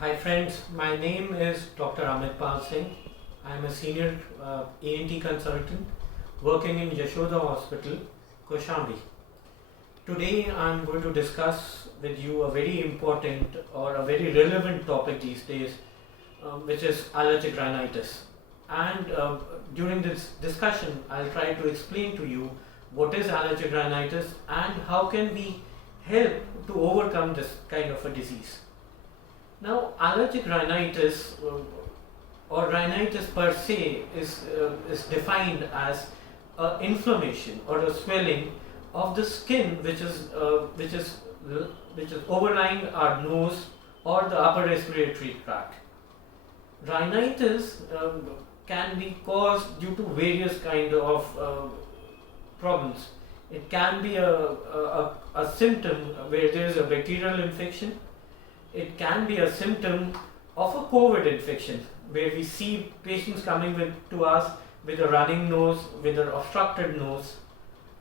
Hi friends, my name is Dr. Amit Pal Singh. I am a senior ENT consultant working in Yashoda Hospital, Kaushambi. Today I am going to discuss with you a very important or a very relevant topic these days, which is allergic rhinitis. And during this discussion, I'll try to explain to you what is allergic rhinitis and how can we help to overcome this kind of a disease. Now, allergic rhinitis or rhinitis per se is defined as inflammation or a swelling of the skin which is overlying our nose or the upper respiratory tract. Rhinitis can be caused due to various kind of problems. It can be a symptom where there is a bacterial infection. It can be a symptom of a COVID infection where we see patients coming to us with a running nose, with an obstructed nose,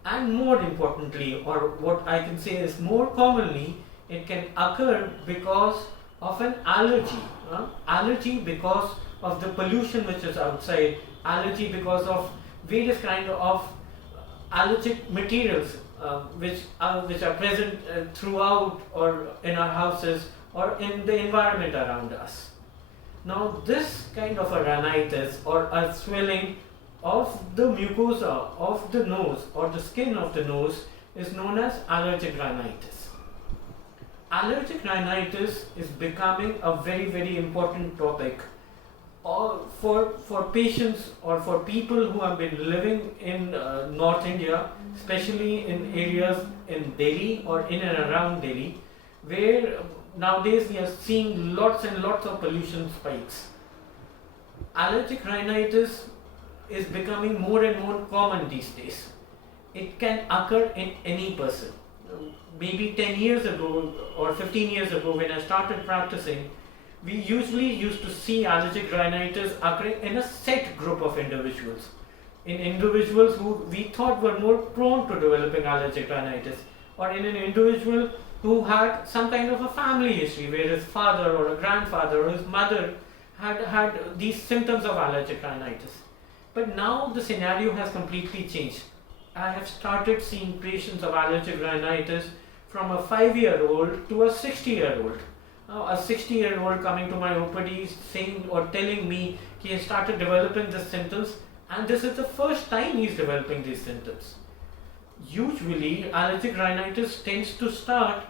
and more importantly, or what I can say is more commonly, it can occur because of an allergy. Allergy because of the pollution which is outside, allergy because of various kind of allergic materials which are present throughout or in our houses or in the environment around us. Now this kind of a rhinitis or a swelling of the mucosa of the nose or the skin of the nose is known as allergic rhinitis. Allergic rhinitis is becoming a very important topic for patients or for people who have been living in North India, especially in areas in Delhi or in and around Delhi, where nowadays we are seeing lots and lots of pollution spikes. Allergic rhinitis is becoming more and more common these days. It can occur in any person. Maybe 10 years ago or 15 years ago when I started practicing, we usually used to see allergic rhinitis occurring in a set group of individuals. In individuals who we thought were more prone to developing allergic rhinitis, or in an individual who had some kind of a family history where his father or a grandfather or his mother had these symptoms of allergic rhinitis. But now the scenario has completely changed. I have started seeing patients of allergic rhinitis from a 5-year-old to a 60-year-old. Now a 60-year-old coming to my OPD saying or telling me he has started developing the symptoms, and this is the first time he is developing these symptoms. Usually allergic rhinitis tends to start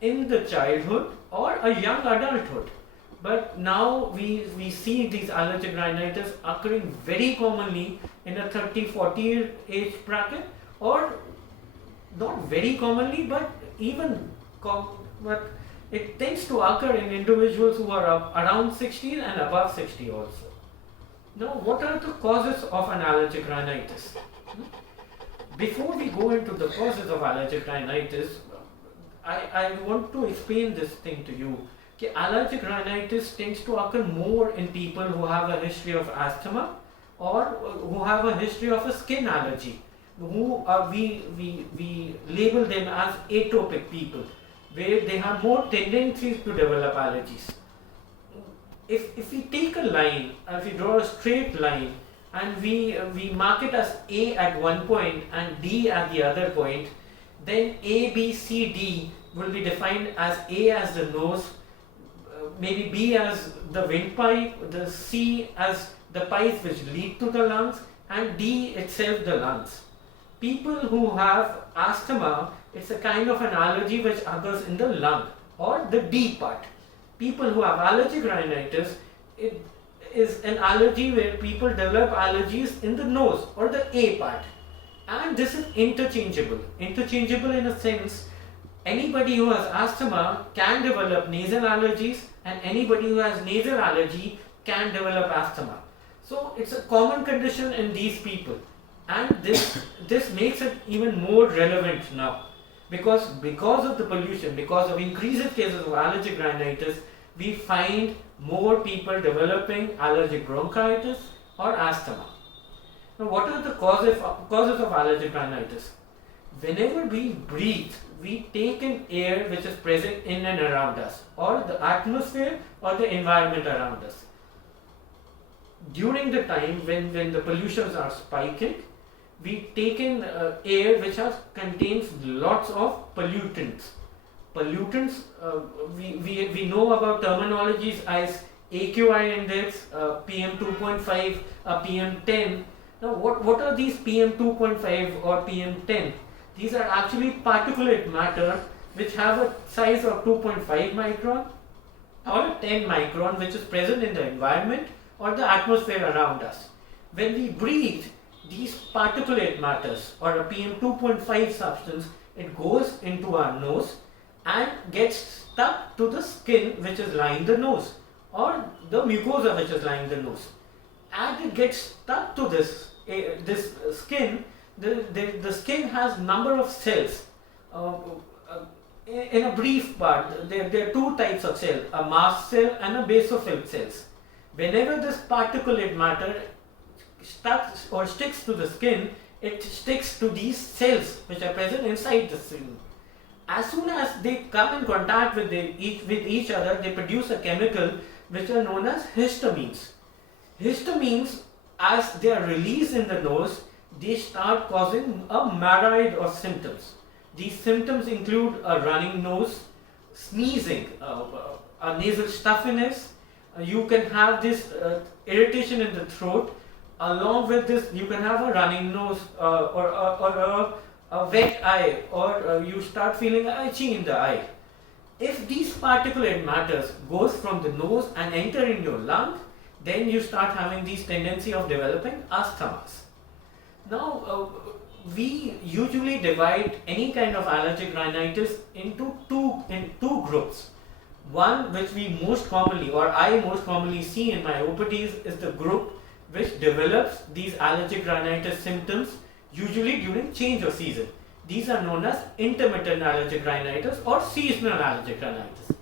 in the childhood or a young adulthood, but now we see these allergic rhinitis occurring very commonly in a 30-40 age bracket, or not very commonly but but it tends to occur in individuals who are around 60 and above 60 also. Now, what are the causes of an allergic rhinitis? Before we go into the causes of allergic rhinitis, I want to explain this thing to you. Allergic rhinitis tends to occur more in people who have a history of asthma or who have a history of a skin allergy, who we label them as atopic people, where they have more tendencies to develop allergies. If we take a line, if we draw a straight line, and we mark it as A at one point and D at the other point, then A, B, C, D will be defined as A as the nose, maybe B as the windpipe, the C as the pipes which lead to the lungs, and D itself the lungs. People who have asthma, it's a kind of an allergy which occurs in the lung or the D part. People who have allergic rhinitis, it is an allergy where people develop allergies in the nose or the A part, and this is interchangeable in a sense. Anybody who has asthma can develop nasal allergies, and anybody who has nasal allergy can develop asthma. So it's a common condition in these people, and this makes it even more relevant now, because of the pollution, because of increased cases of allergic rhinitis, we find more people developing allergic bronchitis or asthma. Now, what are the causes of allergic rhinitis? Whenever we breathe, we take in air which is present in and around us, or the atmosphere or the environment around us. During the time when the pollutions are spiking, we take in air which contains lots of pollutants. Pollutants, we know about terminologies as AQI index, PM 2.5, PM 10. Now, what are these PM 2.5 or PM 10? These are actually particulate matter which have a size of 2.5 micron or 10 micron, which is present in the environment or the atmosphere around us. When we breathe, these particulate matters or a PM 2.5 substance, it goes into our nose and gets stuck to the skin which is lining the nose, or the mucosa which is lining the nose. As it gets stuck to this skin, the skin has number of cells. In a brief part, there are two types of cells, a mast cell and a basophil cells. Whenever this particulate matter sticks to the skin, it sticks to these cells which are present inside the skin. As soon as they come in contact with each other, they produce a chemical which are known as histamines. Histamines, as they are released in the nose, they start causing a myriad of symptoms. These symptoms include a running nose, sneezing, a nasal stuffiness. You can have this irritation in the throat. Along with this, you can have a running nose or a wet eye, or you start feeling itchy in the eye. If these particulate matters goes from the nose and enter in your lung, then you start having these tendency of developing asthmas. Now, we usually divide any kind of allergic rhinitis into two groups. One which we most commonly, or I most commonly see in my OPDs, is the group which develops these allergic rhinitis symptoms usually during change of season. These are known as intermittent allergic rhinitis or seasonal allergic rhinitis.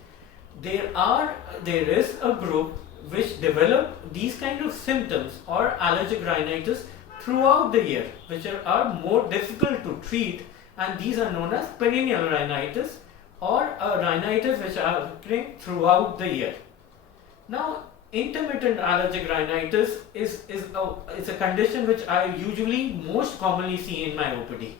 There is a group which develop these kind of symptoms or allergic rhinitis throughout the year, which are more difficult to treat, and these are known as perennial rhinitis or rhinitis which are occurring throughout the year. Now, intermittent allergic rhinitis is a condition which I usually most commonly see in my OPD.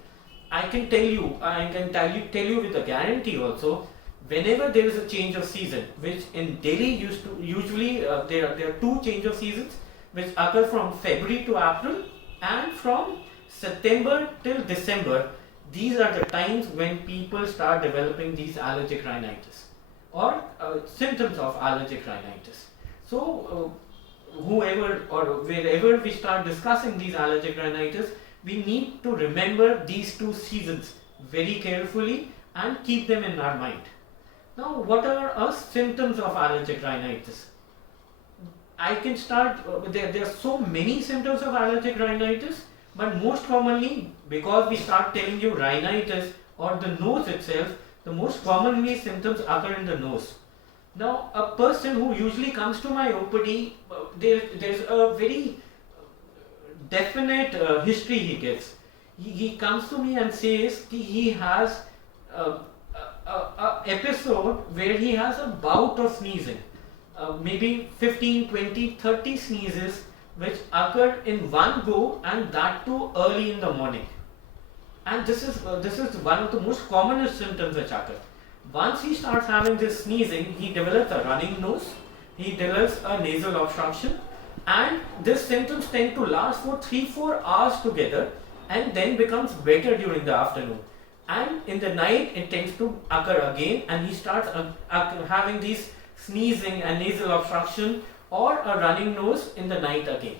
I can tell you with a guarantee also, whenever there is a change of season, which in Delhi usually there are two change of seasons which occur from February to April and from September till December. These are the times when people start developing these allergic rhinitis or symptoms of allergic rhinitis. So, whoever or wherever we start discussing these allergic rhinitis, we need to remember these two seasons very carefully and keep them in our mind. Now, what are symptoms of allergic rhinitis? I can start, there are so many symptoms of allergic rhinitis, but most commonly, because we start telling you rhinitis or the nose itself, the most commonly symptoms occur in the nose. Now, a person who usually comes to my OPD, there's a very definite history he gives. He comes to me and says he has a episode where he has a bout of sneezing. Maybe 15, 20, 30 sneezes which occur in one go, and that too early in the morning. And this is one of the most commonest symptoms which occur. Once he starts having this sneezing, he develops a running nose, he develops a nasal obstruction, and these symptoms tend to last for 3-4 hours together and then becomes better during the afternoon. And in the night, it tends to occur again, and he starts having these sneezing and nasal obstruction or a running nose in the night again.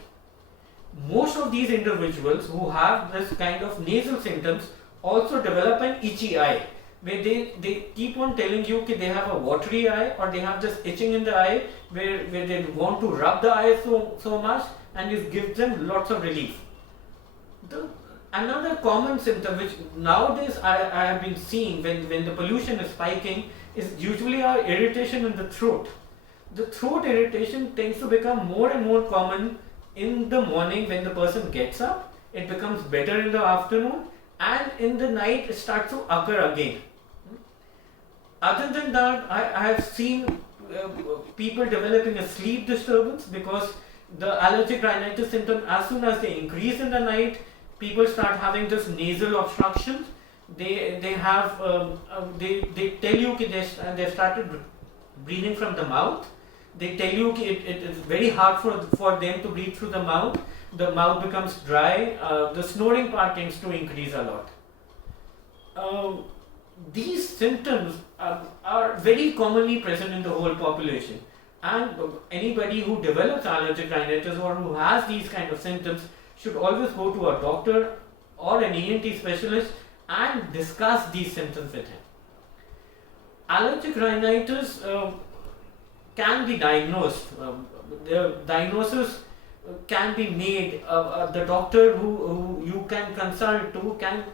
Most of these individuals who have this kind of nasal symptoms also develop an itchy eye, where they keep on telling you that they have a watery eye, or they have this itching in the eye where they want to rub the eye so much, and it gives them lots of relief. Another common symptom which nowadays I have been seeing when the pollution is spiking is usually our irritation in the throat. The throat irritation tends to become more and more common in the morning when the person gets up. It becomes better in the afternoon, and in the night it starts to occur again. Other than that, I have seen people developing a sleep disturbance because the allergic rhinitis symptom, as soon as they increase in the night, people start having this nasal obstruction. They have they tell you that they started breathing from the mouth. They tell you it is very hard for them to breathe through the mouth. The mouth becomes dry. The snoring part tends to increase a lot. These symptoms are very commonly present in the whole population, and anybody who develops allergic rhinitis or who has these kind of symptoms should always go to a doctor or an ENT specialist and discuss these symptoms with him. Allergic rhinitis can be diagnosed. The diagnosis can be made. The doctor who you can consult to can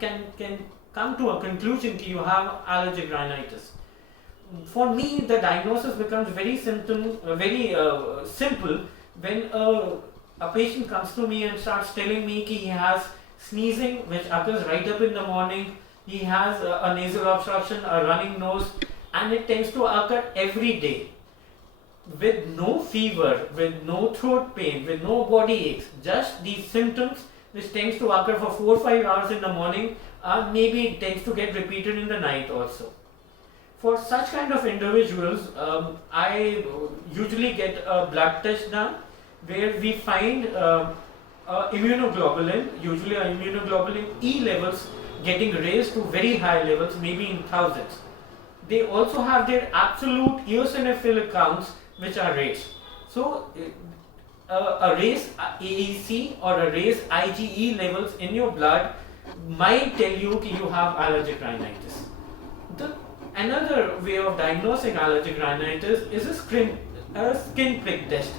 come to a conclusion that you have allergic rhinitis. For me, the diagnosis becomes very simple when a patient comes to me and starts telling me that he has sneezing, which occurs right up in the morning. He has a nasal obstruction, a running nose, and it tends to occur every day. With no fever, with no throat pain, with no body aches, just these symptoms which tends to occur for 4 or 5 hours in the morning, maybe it tends to get repeated in the night also. For such kind of individuals, I usually get a blood test done where we find immunoglobulin, usually immunoglobulin E levels getting raised to very high levels, maybe in thousands. They also have their absolute eosinophil counts which are raised. So a raised AEC or a raised IgE levels in your blood might tell you that you have allergic rhinitis. Another way of diagnosing allergic rhinitis is a skin prick test.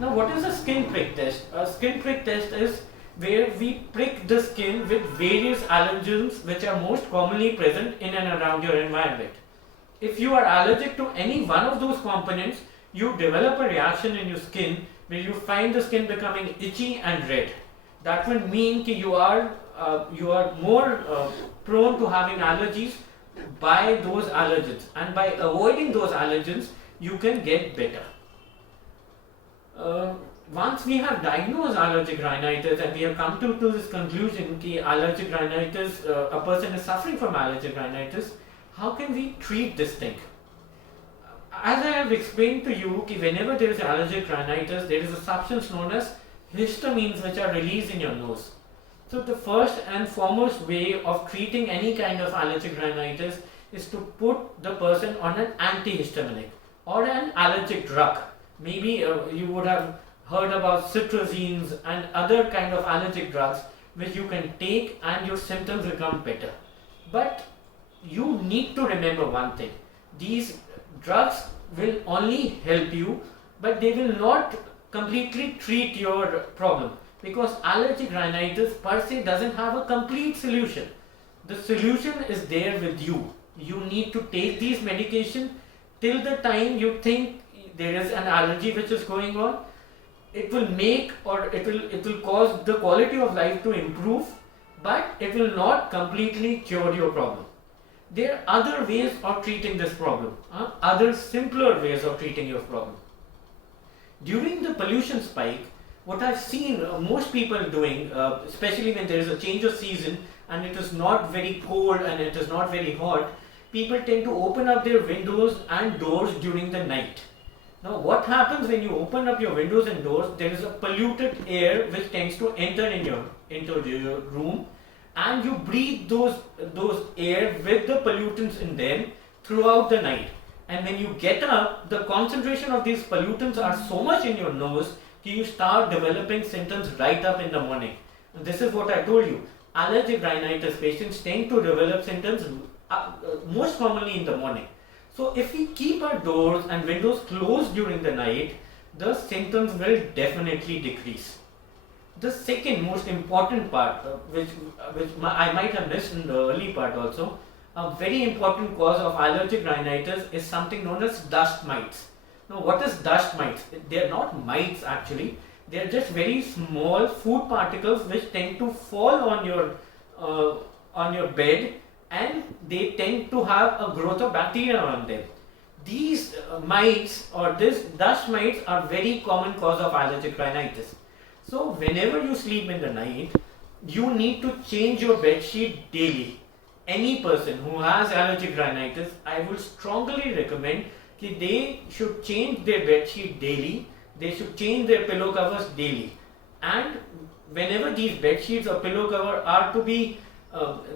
Now, what is a skin prick test? A skin prick test is where we prick the skin with various allergens which are most commonly present in and around your environment. If you are allergic to any one of those components, you develop a reaction in your skin where you find the skin becoming itchy and red. That will mean that you are more prone to having allergies by those allergens, and by avoiding those allergens you can get better. Once we have diagnosed allergic rhinitis and we have come to this conclusion that allergic rhinitis, a person is suffering from allergic rhinitis, how can we treat this thing? As I have explained to you, whenever there is allergic rhinitis, there is a substance known as histamines which are released in your nose. So the first and foremost way of treating any kind of allergic rhinitis is to put the person on an antihistaminic or an allergic drug. Maybe you would have heard about cetirizines and other kind of allergic drugs which you can take and your symptoms become better. But you need to remember one thing. These drugs will only help you, but they will not completely treat your problem, because allergic rhinitis per se doesn't have a complete solution. The solution is there with you. You need to take these medications till the time you think there is an allergy which is going on. It will make or it will cause the quality of life to improve, but it will not completely cure your problem. There are other ways of treating this problem, other simpler ways of treating your problem. During the pollution spike, what I've seen most people doing, especially when there is a change of season and it is not very cold and it is not very hot, people tend to open up their windows and doors during the night. Now, what happens when you open up your windows and doors? There is a polluted air which tends to enter into your room, and you breathe those air with the pollutants in them throughout the night. And when you get up, the concentration of these pollutants are so much in your nose that you start developing symptoms right up in the morning. And this is what I told you. Allergic rhinitis patients tend to develop symptoms most commonly in the morning. So if we keep our doors and windows closed during the night, the symptoms will definitely decrease. The second most important part, which I might have missed in the early part also, a very important cause of allergic rhinitis is something known as dust mites. Now, what is dust mites? They are not mites actually. They are just very small food particles which tend to fall on your on your bed, and they tend to have a growth of bacteria on them. These mites or this dust mites are very common cause of allergic rhinitis. So whenever you sleep in the night, you need to change your bed sheet daily. Any person who has allergic rhinitis, I would strongly recommend that they should change their bed sheet daily. They should change their pillow covers daily. And whenever these bed sheets or pillow cover are to be,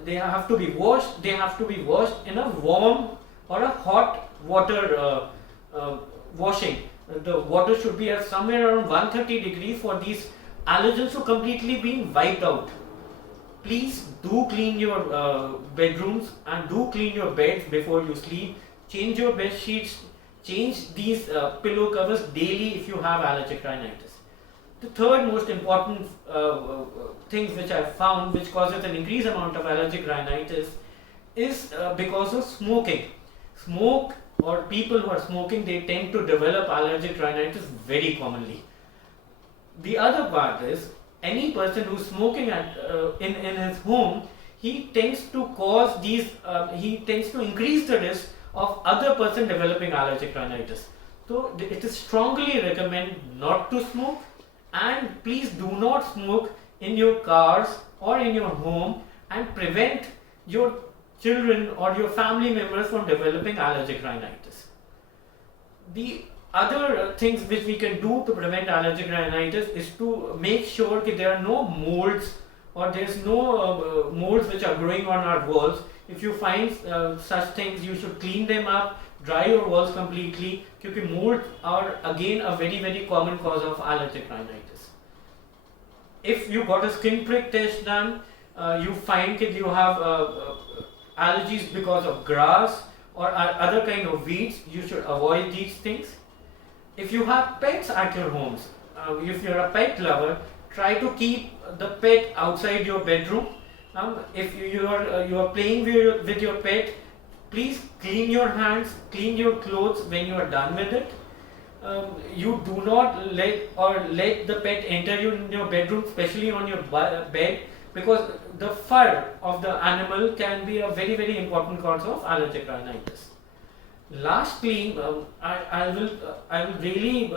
they have to be washed. They have to be washed in a warm or a hot water washing. The water should be at somewhere around 130 degrees for these allergens to completely be wiped out. Please do clean your bedrooms and do clean your beds before you sleep. Change your bed sheets, change these pillow covers daily if you have allergic rhinitis. The third most important things which I found which causes an increased amount of allergic rhinitis is because of smoking. Smoke or people who are smoking, they tend to develop allergic rhinitis very commonly. The other part is any person who's smoking in his home, he tends to cause these, he tends to increase the risk of other person developing allergic rhinitis. So it is strongly recommended not to smoke, and please do not smoke in your cars or in your home, and prevent your children or your family members from developing allergic rhinitis. The other things which we can do to prevent allergic rhinitis is to make sure that there are no molds or there is no molds which are growing on our walls. If you find such things, you should clean them up, dry your walls completely, because molds are again a very common cause of allergic rhinitis. If you got a skin prick test done, you find that you have allergies because of grass or other kind of weeds, you should avoid these things. If you have pets at your homes, if you're a pet lover, try to keep the pet outside your bedroom. If you are playing with your pet, please clean your hands, clean your clothes when you are done with it. You do not let the pet enter you in your bedroom, especially on your bed, because the fur of the animal can be a very important cause of allergic rhinitis. Lastly, I will really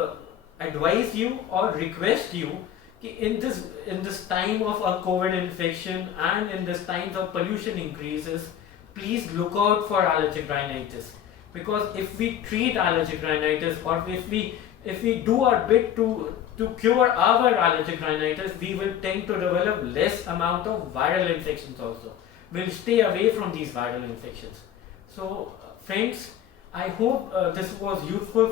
advise you or request you in this time of a COVID infection and in this time of pollution increases, please look out for allergic rhinitis, because if we treat allergic rhinitis or if we do our bit to cure our allergic rhinitis, we will tend to develop less amount of viral infections also. We'll stay away from these viral infections. So friends, I hope this was useful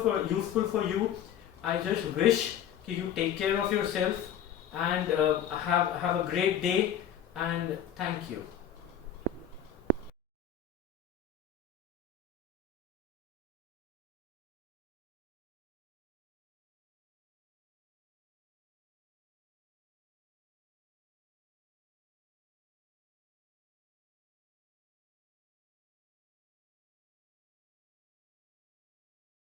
for you. I just wish you take care of yourself and have a great day, and thank you.